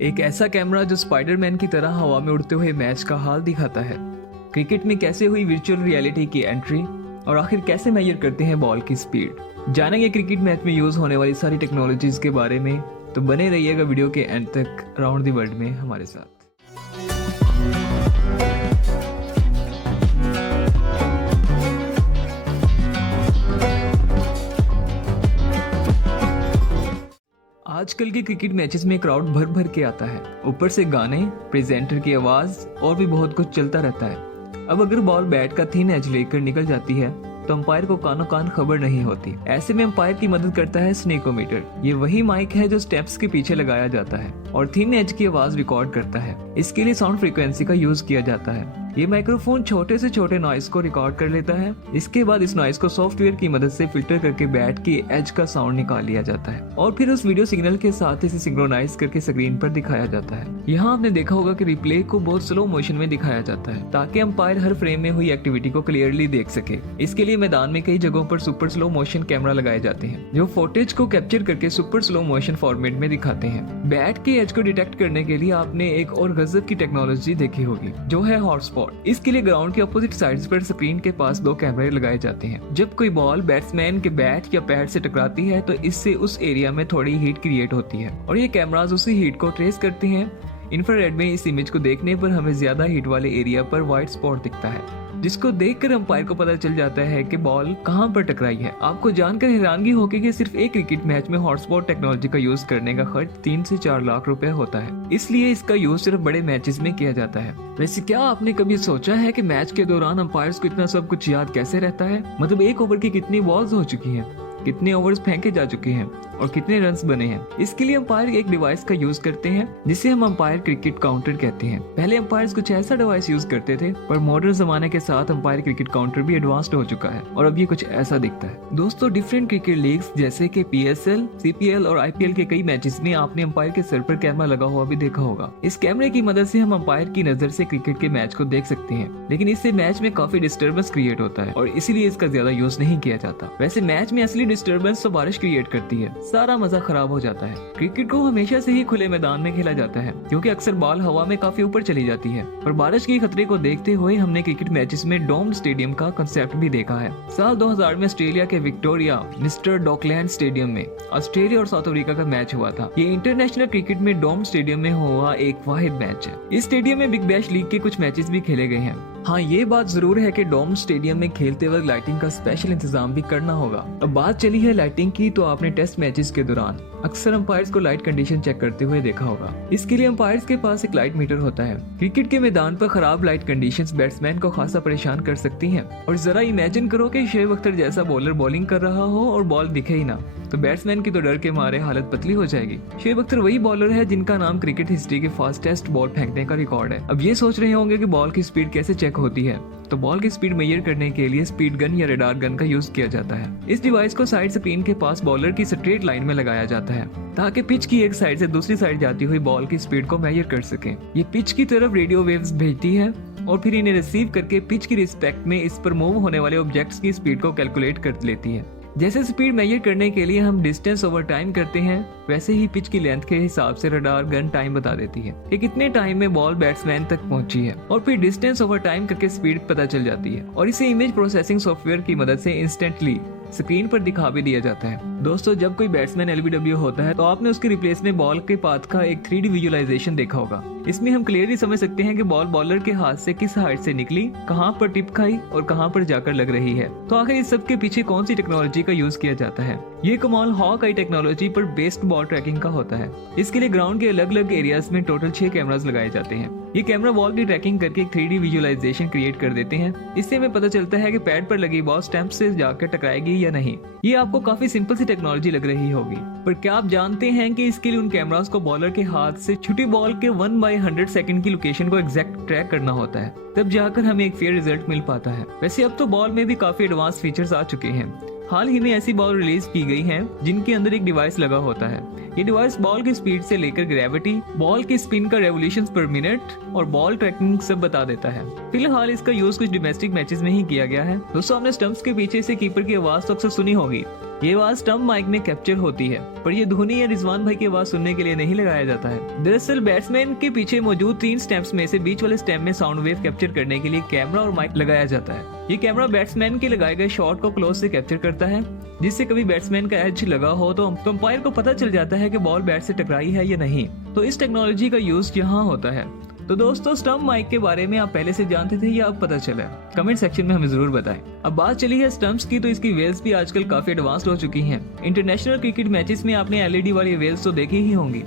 एक ऐसा कैमरा जो स्पाइडरमैन की तरह हवा में उड़ते हुए मैच का हाल दिखाता है। क्रिकेट में कैसे हुई वर्चुअल रियलिटी की एंट्री और आखिर कैसे मेजर करते हैं बॉल की स्पीड। जानेंगे क्रिकेट मैच में यूज होने वाली सारी टेक्नोलॉजीज के बारे में, तो बने रहिएगा वीडियो के एंड तक अराउंड द वर्ल्ड में हमारे साथ। आजकल के क्रिकेट मैचेस में क्राउड भर भर के आता है, ऊपर से गाने, प्रेजेंटर की आवाज और भी बहुत कुछ चलता रहता है। अब अगर बॉल बैट का थिन एज लेकर निकल जाती है तो अंपायर को कानो कान खबर नहीं होती। ऐसे में अंपायर की मदद करता है स्नेकोमीटर। ये वही माइक है जो स्टेप्स के पीछे लगाया जाता है और थिन एज की आवाज रिकॉर्ड करता है। इसके लिए साउंड फ्रीक्वेंसी का यूज किया जाता है। ये माइक्रोफोन छोटे से छोटे नॉइस को रिकॉर्ड कर लेता है। इसके बाद इस नॉइस को सॉफ्टवेयर की मदद से फिल्टर करके बैट की एज का साउंड निकाल लिया जाता है और फिर उस वीडियो सिग्नल के साथ इसे सिंक्रोनाइज करके स्क्रीन पर दिखाया जाता है। यहाँ आपने देखा होगा कि रिप्ले को बहुत स्लो मोशन में दिखाया जाता है ताकि अंपायर हर फ्रेम में हुई एक्टिविटी को क्लियरली देख सके। इसके लिए मैदान में कई जगहों पर सुपर स्लो मोशन कैमरा लगाए जाते हैं जो फुटेज को कैप्चर करके सुपर स्लो मोशन फॉर्मेट में दिखाते हैं। बैट के एज को डिटेक्ट करने के लिए आपने एक और गजब की टेक्नोलॉजी देखी होगी जो है हॉटस्पॉट। इसके लिए ग्राउंड के अपोजिट साइड्स पर स्क्रीन के पास 2 कैमरे लगाए जाते हैं। जब कोई बॉल बैट्समैन के बैट या पैड से टकराती है तो इससे उस एरिया में थोड़ी हीट क्रिएट होती है और ये कैमरास उसी हीट को ट्रेस करते हैं। इंफ्रारेड में इस इमेज को देखने पर हमें ज्यादा हीट वाले एरिया पर व्हाइट स्पॉट दिखता है जिसको देखकर अंपायर को पता चल जाता है कि बॉल कहां पर टकराई है। आपको जानकर हैरानगी होगी कि सिर्फ एक क्रिकेट मैच में हॉटस्पॉट टेक्नोलॉजी का यूज करने का खर्च 3 से 4 लाख रुपए होता है। इसलिए इसका यूज सिर्फ बड़े मैचेस में किया जाता है। वैसे क्या आपने कभी सोचा है कि मैच के दौरान अंपायर्स को इतना सब कुछ याद कैसे रहता है? मतलब एक ओवर की कितनी बॉल्स हो चुकी है, कितने ओवर्स फेंके जा चुके हैं और कितने रन्स बने हैं। इसके लिए अंपायर एक डिवाइस का यूज करते हैं जिसे हम अंपायर क्रिकेट काउंटर कहते हैं। पहले अंपायर्स कुछ ऐसा डिवाइस यूज करते थे पर मॉडर्न जमाने के साथ अंपायर क्रिकेट काउंटर भी एडवांस्ड हो चुका है और अब ये कुछ ऐसा दिखता है। दोस्तों, डिफरेंट क्रिकेट लीग्स जैसे कि PSL, CPL और IPL के कई मैचेस में आपने अंपायर के सर पर कैमरा लगा हुआ भी देखा होगा। इस कैमरे की मदद से हम अंपायर की नजर से क्रिकेट के मैच को देख सकते हैं, लेकिन इससे मैच में काफी डिस्टर्बेंस क्रिएट होता है और इसीलिए इसका ज्यादा यूज नहीं किया जाता। वैसे मैच में असली डिस्टर्बेंस तो बारिश क्रिएट करती है, सारा मजा खराब हो जाता है। क्रिकेट को हमेशा से ही खुले मैदान में खेला जाता है क्योंकि अक्सर बॉल हवा में काफी ऊपर चली जाती है, पर बारिश के खतरे को देखते हुए हमने क्रिकेट मैचेस में डोम्ड स्टेडियम का कंसेप्ट भी देखा है। साल 2000 में ऑस्ट्रेलिया के विक्टोरिया मिस्टर डॉकलैंड स्टेडियम में ऑस्ट्रेलिया और साउथ अफ्रीका का मैच हुआ था। ये इंटरनेशनल क्रिकेट में डोम्ड स्टेडियम में हुआ एक वाहिद मैच है। इस स्टेडियम में बिग बैश लीग के कुछ मैचेस भी खेले गए हैं। हाँ, ये बात जरूर है कि डोम स्टेडियम में खेलते वक्त लाइटिंग का स्पेशल इंतजाम भी करना होगा। अब बात चली है लाइटिंग की, तो आपने टेस्ट मैचेस के दौरान अक्सर अंपायर्स को लाइट कंडीशन चेक करते हुए देखा होगा। इसके लिए अंपायर्स के पास एक लाइट मीटर होता है। क्रिकेट के मैदान पर खराब लाइट कंडीशंस बैट्समैन को खासा परेशान कर सकती हैं। और जरा इमेजिन करो कि शोएब अख्तर जैसा बॉलर बॉलिंग कर रहा हो और बॉल दिखे ही ना, तो बैट्समैन की तो डर के मारे हालत पतली हो जाएगी। शोएब अख्तर वही बॉलर है जिनका नाम क्रिकेट हिस्ट्री के फास्टेस्ट बॉल फेंकने का रिकॉर्ड है। अब ये सोच रहे होंगे कि बॉल की स्पीड कैसे चेक होती है, तो बॉल की स्पीड मेजर करने के लिए स्पीड गन या रडार गन का यूज किया जाता है। इस डिवाइस को साइड स्क्रीन के पास बॉलर की स्ट्रेट लाइन में लगाया जाता है ताकि पिच की एक साइड से दूसरी साइड जाती हुई बॉल की स्पीड को मेजर कर सके। ये पिच की तरफ रेडियो वेव्स भेजती है और फिर इन्हें रिसीव करके पिच की रिस्पेक्ट में इस पर मूव होने वाले ऑब्जेक्ट्स की स्पीड को कैलकुलेट कर लेती है। जैसे स्पीड मेजर करने के लिए हम डिस्टेंस ओवर टाइम करते हैं, वैसे ही पिच की लेंथ के हिसाब से रडार गन टाइम बता देती है कि कितने टाइम में बॉल बैट्समैन तक पहुंची है और फिर डिस्टेंस ओवर टाइम करके स्पीड पता चल जाती है और इसे इमेज प्रोसेसिंग सॉफ्टवेयर की मदद से इंस्टेंटली स्क्रीन पर दिखा भी दिया जाता है। दोस्तों, जब कोई बैट्समैन LBW होता है तो आपने उसके रिप्लेस में बॉल के पाथ का एक 3D विजुअलाइजेशन देखा होगा। इसमें हम क्लियरली समझ सकते हैं कि बॉल बॉलर के हाथ से किस हाइट से निकली, कहां पर टिप खाई और कहां पर जाकर लग रही है। तो आखिर इस सब के पीछे कौन सी टेक्नोलॉजी का यूज किया जाता है? ये कमाल हॉक आई टेक्नोलॉजी पर बेस्ड बॉल ट्रैकिंग का होता है। इसके लिए ग्राउंड के अलग अलग एरियाज में टोटल 6 कैमरास लगाए जाते हैं। ये कैमरा बॉल की ट्रैकिंग करके एक 3D विजुअलाइजेशन क्रिएट कर देते हैं। इससे हमें पता चलता है कि पैड पर लगी बॉल स्टंप से जाकर टकराएगी या नहीं। ये आपको काफी सिंपल सी टेक्नोलॉजी लग रही होगी, पर क्या आप जानते हैं कि इसके लिए उन कैमरास को बॉलर के हाथ से छुटी बॉल के 1/100 सेकंड की लोकेशन को एग्जैक्ट ट्रैक करना होता है, तब जाकर हमें एक फेयर रिजल्ट मिल पाता है। वैसे अब तो बॉल में भी काफी एडवांस फीचर्स आ चुके हैं। हाल ही में ऐसी बॉल रिलीज की गई हैं जिनके अंदर एक डिवाइस लगा होता है। ये डिवाइस बॉल की स्पीड से लेकर ग्रेविटी, बॉल की स्पिन का रेवोल्यूशंस पर मिनट और बॉल ट्रैकिंग सब बता देता है। फिलहाल इसका यूज कुछ डोमेस्टिक मैचेस में ही किया गया है। दोस्तों, आपने स्टंप्स के पीछे से कीपर की आवाज तो अक्सर सुनी होगी, ये आवाज स्टंप माइक में कैप्चर होती है, पर ये धोनी या रिजवान भाई की आवाज सुनने के लिए नहीं लगाया जाता है। दरअसल बैट्समैन के पीछे मौजूद 3 स्टैम्प्स में से बीच वाले स्टैम्प में साउंड वेव कैप्चर करने के लिए कैमरा और माइक लगाया जाता है। ये कैमरा बैट्समैन के लगाए गए शॉट को क्लोज से कैप्चर करता है, जिससे कभी बैट्समैन का एज लगा हो तो अंपायर को पता चल जाता है कि बॉल बैट से टकराई है या नहीं। तो इस टेक्नोलॉजी का यूज यहाँ होता है। तो दोस्तों, स्टंप माइक के बारे में आप पहले से जानते थे या अब पता चला? कमेंट सेक्शन में हमें जरूर बताएं। अब बात चली है स्टंप्स की, तो इसकी वेल्स भी आजकल काफी एडवांस्ड हो चुकी हैं। इंटरनेशनल क्रिकेट मैचेस में आपने एलईडी वाली वेल्स तो देखी ही होंगी।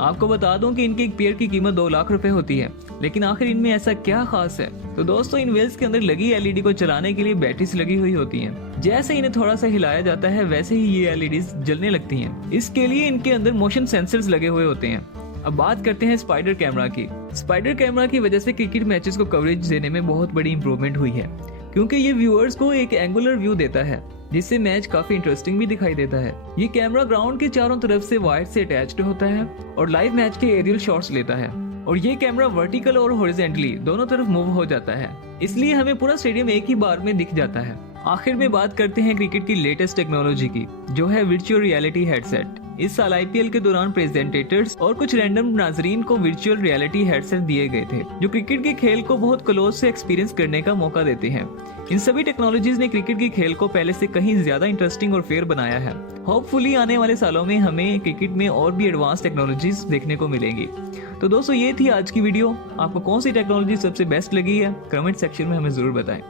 आपको बता दूं कि इनके एक पेयर की कीमत 2 लाख रुपए होती है, लेकिन आखिर इनमें ऐसा क्या खास है? तो दोस्तों, इन वेल्स के अंदर लगी एलईडी को चलाने के लिए बैटरीज लगी हुई होती हैं। जैसे इन्हें थोड़ा सा हिलाया जाता है, वैसे ही ये एलईडीज जलने लगती हैं। इसके लिए इनके अंदर मोशन सेंसर्स लगे हुए होते हैं। अब बात करते हैं स्पाइडर कैमरा की। स्पाइडर कैमरा की वजह से क्रिकेट मैचेस को कवरेज देने में बहुत बड़ी इंप्रूवमेंट हुई है, क्योंकि ये व्यूअर्स को एक एंगुलर व्यू देता है, जिससे मैच काफी इंटरेस्टिंग भी दिखाई देता है। ये कैमरा ग्राउंड के चारों तरफ से वायर से अटैच्ड होता है और लाइव मैच के एरियल शॉट्स लेता है। और ये कैमरा वर्टिकल और हॉरिजॉन्टली दोनों तरफ मूव हो जाता है, इसलिए हमें पूरा स्टेडियम एक ही बार में दिख जाता है। आखिर में बात करते हैं क्रिकेट की लेटेस्ट टेक्नोलॉजी की, जो है वर्चुअल रियलिटी हेडसेट। इस साल आईपीएल के दौरान प्रेजेंटेटर्स और कुछ रैंडम नाजरीन को वर्चुअल रियलिटी हेडसेट दिए गए थे, जो क्रिकेट के खेल को बहुत क्लोज से एक्सपीरियंस करने का मौका देते हैं। इन सभी टेक्नोलॉजीज ने क्रिकेट के खेल को पहले से कहीं ज्यादा इंटरेस्टिंग और फेयर बनाया है। होपफुली आने वाले सालों में हमें क्रिकेट में और भी एडवांस टेक्नोलॉजीज देखने को मिलेंगी। तो दोस्तों, ये थी आज की वीडियो। आपको कौन सी टेक्नोलॉजी सबसे बेस्ट लगी है, कमेंट सेक्शन में हमें जरूर बताएं।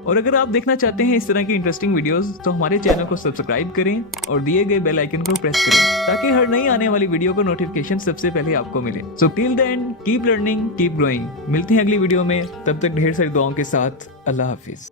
और अगर आप देखना चाहते हैं इस तरह की इंटरेस्टिंग वीडियोस, तो हमारे चैनल को सब्सक्राइब करें और दिए गए बेल आइकन को प्रेस करें, ताकि हर नई आने वाली वीडियो का नोटिफिकेशन सबसे पहले आपको मिले। So till the end, keep learning, keep growing. मिलते हैं अगली वीडियो में, तब तक ढेर सारी दुआओं के साथ। अल्लाह हाफिज।